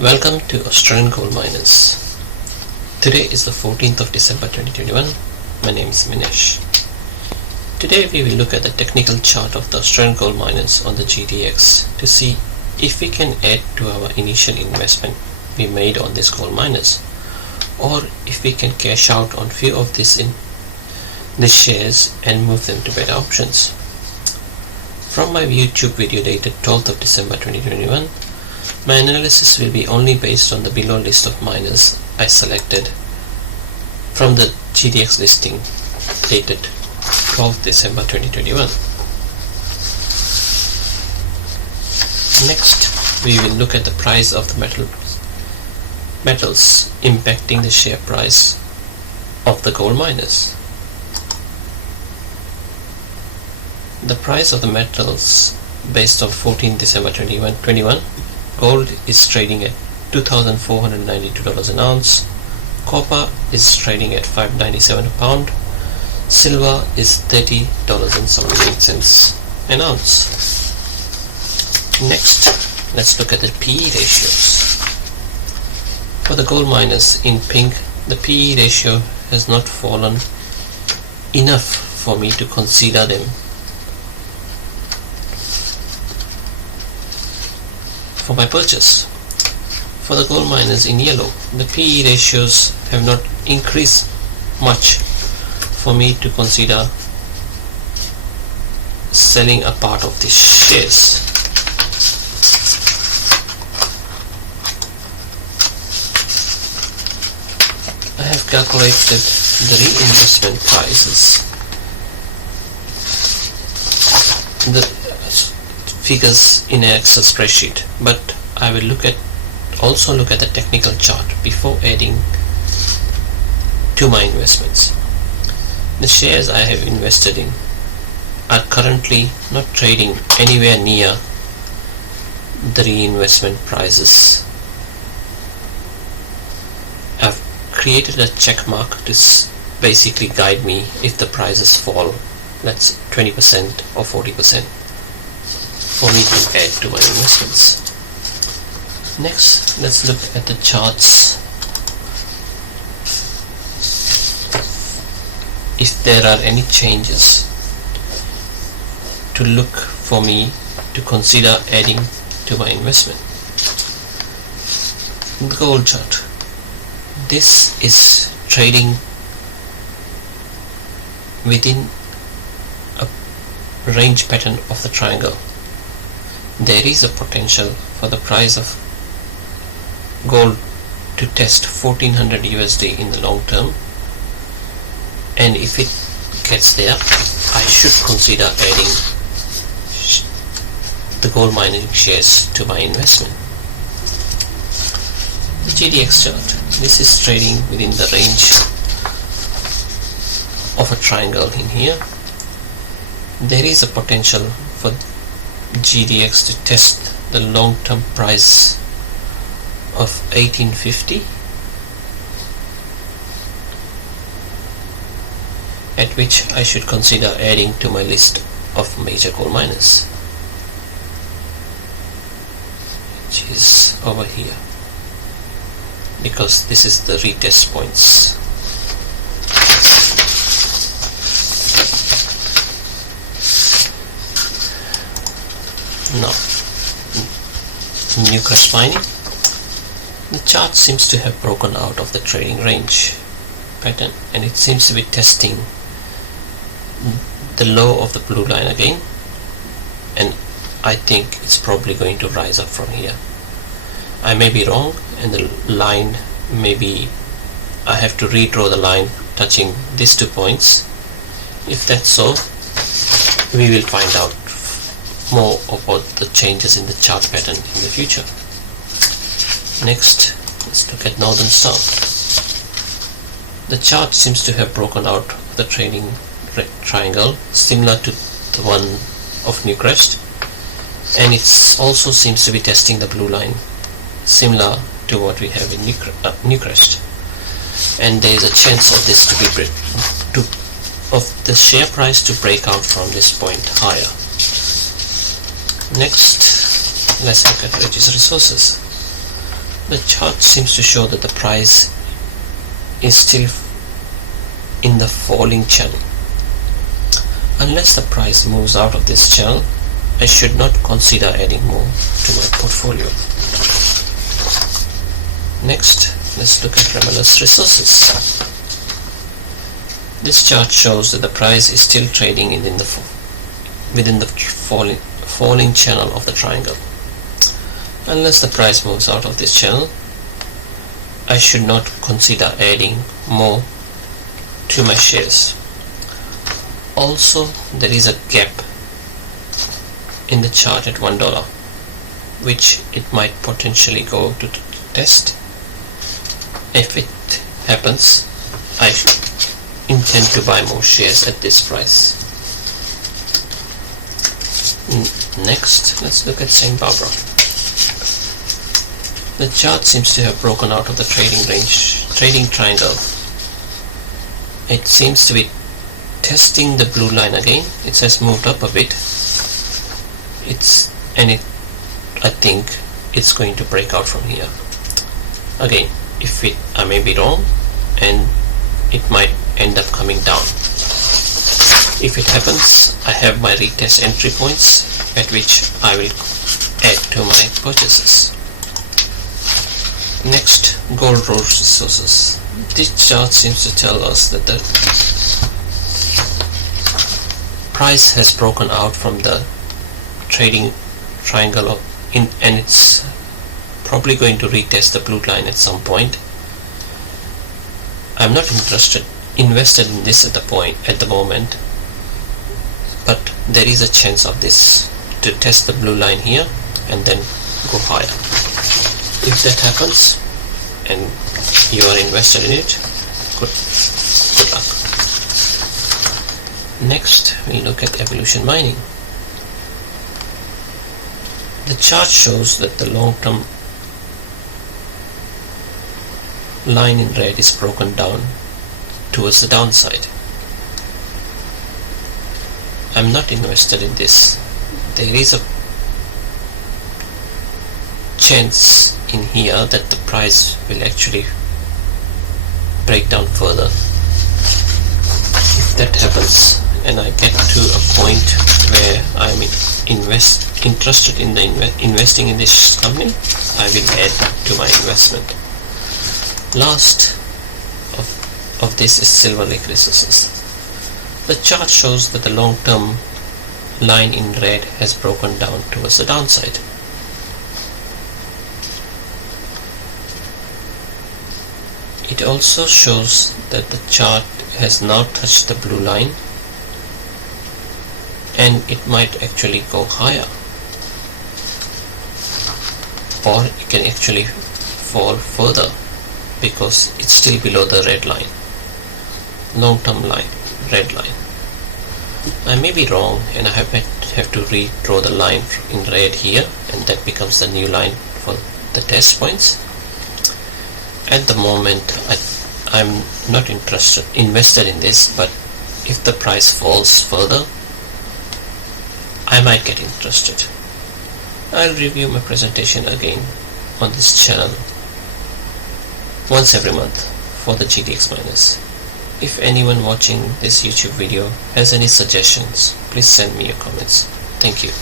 Welcome to Australian Coal Miners. Today is the 14th of December 2021. My name is Minesh. Today we will look at the technical chart of the Australian Coal Miners on the Gdx to see if we can add to our initial investment we made on these coal miners, or if we can cash out on few of these shares and move them to better options. From my YouTube video dated 12th of December 2021, my analysis will be only based on the below list of miners I selected from the Gdx listing dated 12th December 2021. Next, we will look at the price of the metals impacting the share price of the gold miners. The price of the metals based on 14th December 2021, gold is trading at $2,492 an ounce, copper is trading at $5.97 a pound, silver is $30.78 an ounce. Next, let's look at the PE ratios. For the gold miners in pink, the PE ratio has not fallen enough for me to consider them for my purchase. For the gold miners in yellow, the PE ratios have not increased much for me to consider selling a part of these shares. I have calculated the reinvestment prices, the figures in an Excel spreadsheet, but I will also look at the technical chart before adding to my investments. The shares I have invested in are currently not trading anywhere near the reinvestment prices. I've created a check mark to basically guide me if the prices fall, let's 20% or 40%. for me to add to my investments. Next, let's look at the charts. If there are any changes to look for me to consider adding to my investment. The gold chart. This is trading within a range pattern of the triangle. There is a potential for the price of gold to test 1400 USD in the long term, and if it gets there, I should consider adding the gold mining shares to my investment. The Gdx chart. This is trading within the range of a triangle in here. There is a potential for Gdx to test the long-term price of 1850, at which I should consider adding to my list of major coal miners, which is over here, because this is the retest points. Now, Newcrest mining. The chart seems to have broken out of the trading range pattern, and it seems to be testing the low of the blue line again, and I think it's probably going to rise up from here. I may be wrong, and the line maybe I have to redraw the line touching these 2 points. If that's so, we will find out more about the changes in the chart pattern in the future. Next, let's look at Northern Star. The chart seems to have broken out of the trading triangle, similar to the one of Newcrest, and it also seems to be testing the blue line, similar to what we have in Newcrest. And there is a chance of this of the share price to break out from this point higher. Next, let's look at Gdx Resources. The chart seems to show that the price is still in the falling channel. Unless the price moves out of this channel, I should not consider adding more to my portfolio. Next, let's look at Frameless Resources. This chart shows that the price is still trading within the falling channel of the triangle. Unless the price moves out of this channel, I should not consider adding more to my shares. Also, there is a gap in the chart at $1, which it might potentially go to test. If it happens, I intend to buy more shares at this price. Next, let's look at St. Barbara. The chart seems to have broken out of the trading triangle. It seems to be testing the blue line again. It has moved up a bit. I think it's going to break out from here. Again, I may be wrong, and it might end up coming down. If it happens, I have my retest entry points at which I will add to my purchases. Next, Gold Resources. This chart seems to tell us that the price has broken out from the trading triangle and it's probably going to retest the blue line at some point. I'm not invested in this at the moment, but there is a chance of this to test the blue line here and then go higher. If that happens and you are invested in it, good luck. Next, we look at Evolution Mining. The chart shows that the long-term line in red is broken down towards the downside. I'm not invested in this. There is a chance in here that the price will actually break down further. If that happens and I get to a point where I'm interested in investing in this company, I will add to my investment. Last of this is Silverlake Resources. The chart shows that the long-term line in red has broken down towards the downside. It also shows that the chart has now touched the blue line and it might actually go higher, or it can actually fall further because it's still below the red line, long-term line, red line. I may be wrong and I have to redraw the line in red here, and that becomes the new line for the test points. At the moment I'm not invested in this, but if the price falls further, I might get interested. I'll review my presentation again on this channel once every month for the Gdx miners. If anyone watching this YouTube video has any suggestions, please send me your comments. Thank you.